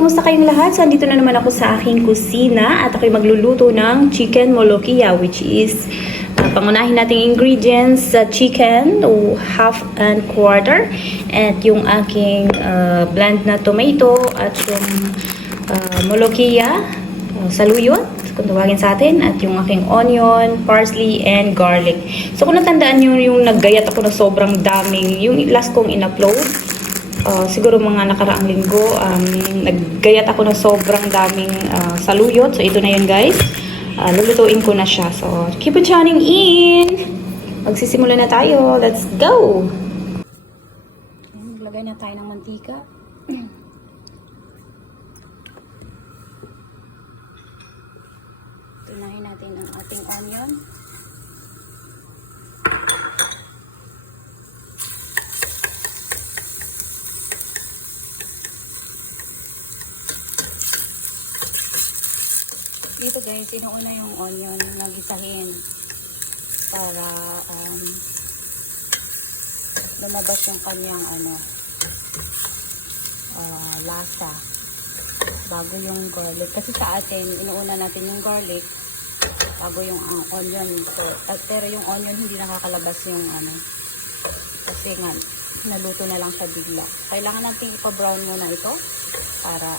kumusta kayong lahat? So, andito na naman ako sa aking kusina at ako'y magluluto ng chicken molokhia, which is pangunahin nating ingredients sa chicken, half and quarter, at yung aking blend na tomato at yung molokhia, saluyot, kung tawagin sa atin, at yung aking onion, parsley, and garlic. So, kung natandaan nyo yung naggayat ako na sobrang daming, yung last kong in-upload, siguro mga nakaraang linggo, naggayat ako na sobrang daming saluyot. So, ito na yun, guys. Lulutuin ko na siya. So, keep on tuning in! Magsisimula na tayo. Let's go! Maglagay na tayo ng mantika. Tunahin natin ang ating onion. Dito guys, inuuna yung onion na gisahin para lumabas yung kanyang lasa bago yung garlic. Kasi sa atin, inuuna natin yung garlic bago yung onion. So, pero yung onion hindi nakakalabas yung kasi nga naluto na lang siya bigla. Kailangan natin ipa-brown muna ito para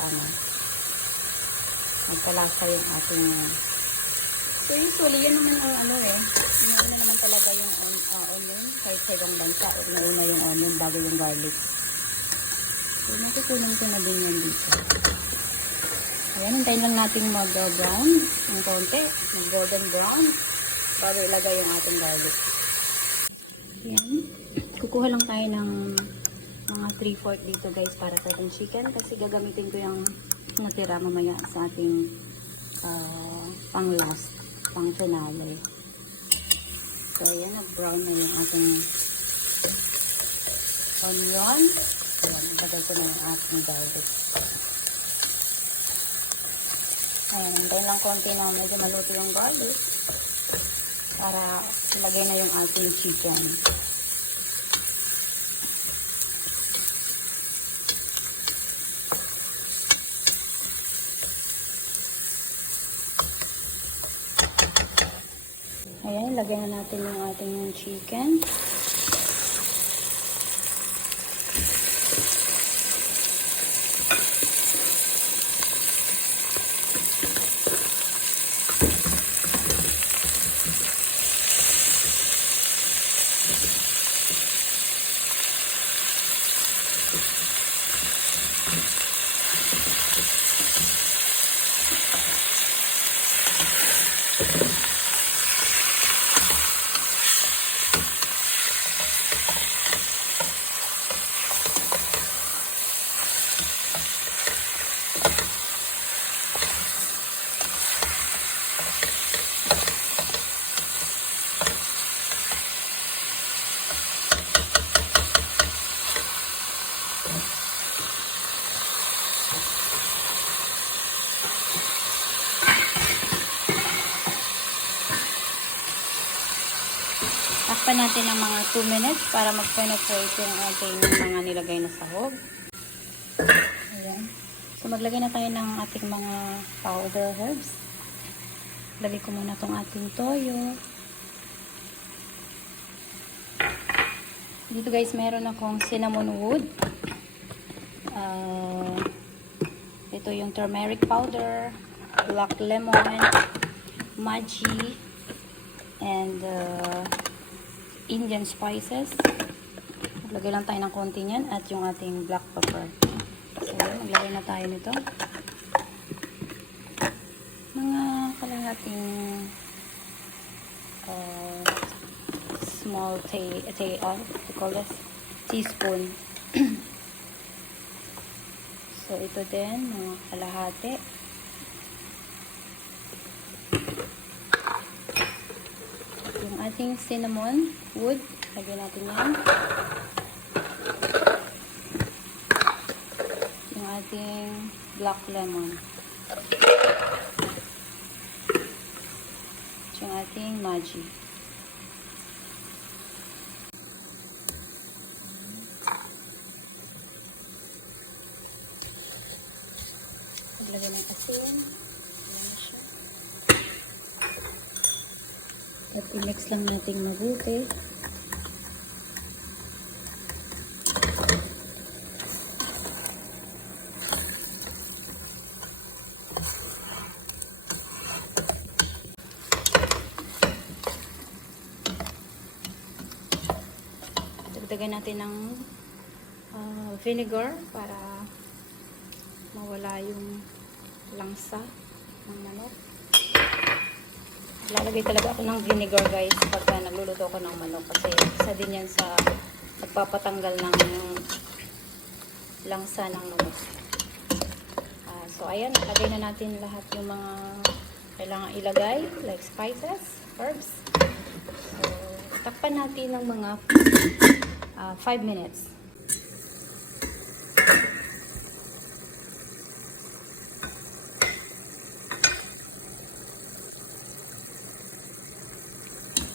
magkalasa yung ating so usually yun naman ang inuuna naman talaga yung onion kahit sa ibang bansa, inuuna yung onion bago yung garlic. So natutunan ko na din yan dito. Ayan, hintayin lang natin mag-brown ng konti, golden brown, bago ilagay yung ating garlic. Ayan, kukuha lang tayo ng mga 3/4 dito guys para sa ating chicken kasi gagamitin ko yung natira mamaya sa ating pang finale. So ayan, nag-brown na yung ating onion. Ayan, ilagay ko na yung ating garlic. Ayan, hintayin lang konti na medyo maluto yung garlic para ilagay na yung ating chicken. Ayan, ilagay na natin yung ating chicken. Takpan natin ng mga 2 minutes para mag-penetrate yung ating mga nilagay na sahog. Ayan. So, maglagay na tayo ng ating mga powder herbs. Lagay ko muna itong ating toyo. Dito guys, meron akong cinnamon wood. Ito yung turmeric powder, black lemon, maji, and Indian spices. Maglagay lang tayo ng konti niyan at yung ating black pepper. So, maglagay na tayo nito. Mga kalahating small teaspoon. So, ito din, mga kalahati. Yung ating cinnamon wood, lagyan natin yan. Yung ating black lemon. Yung ating maji. Lagyan ng asin. Ayan na siya. At i-mix lang natin mabuti. Dagdagan natin ng vinegar para mawala yung langsa ng manok. Lalagay talaga ako ng vinegar guys pagka nagluluto ako ng manok kasi isa din yan sa nagpapatanggal ng langsa ng manok. So ayan, lagay na natin lahat yung mga kailangan ilagay like spices, herbs. So takpan natin ng mga 5 minutes.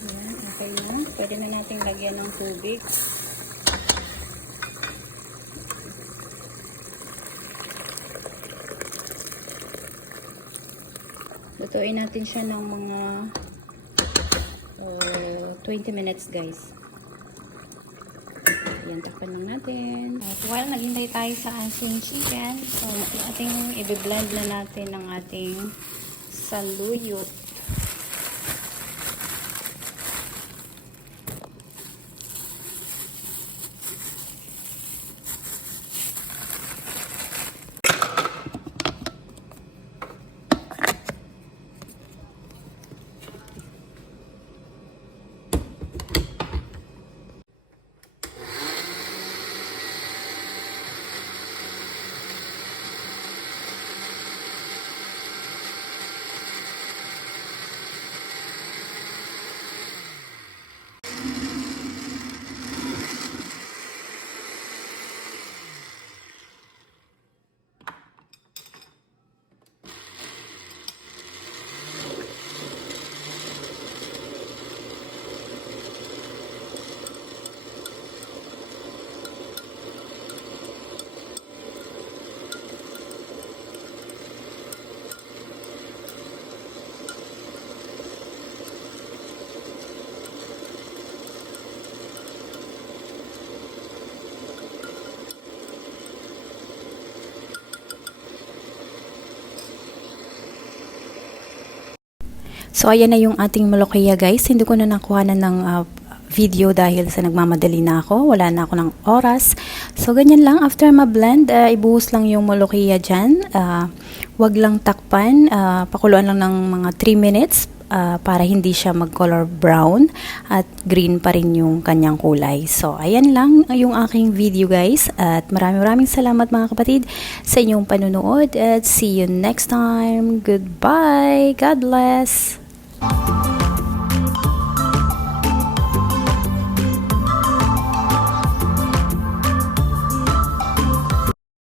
Ayan, okay na. Pwede na natin lagyan ng tubig. Lutuin natin siya ng mga 20 minutes guys. Ayan, takpan lang natin. At while naghintay tayo sa ating chicken, so ating i-blend na natin ng ating saluyot. So, ayan na yung ating molokhia guys. Hindi ko na nakuha na ng video dahil sa nagmamadali na ako. Wala na ako ng oras. So, ganyan lang. After ma-blend, ibuhos lang yung molokhia dyan. Wag lang takpan. Pakuluan lang ng mga 3 minutes para hindi siya mag-color brown at green pa rin yung kanyang kulay. So, ayan lang yung aking video guys. At maraming salamat mga kapatid sa inyong panunood. At see you next time. Goodbye. God bless.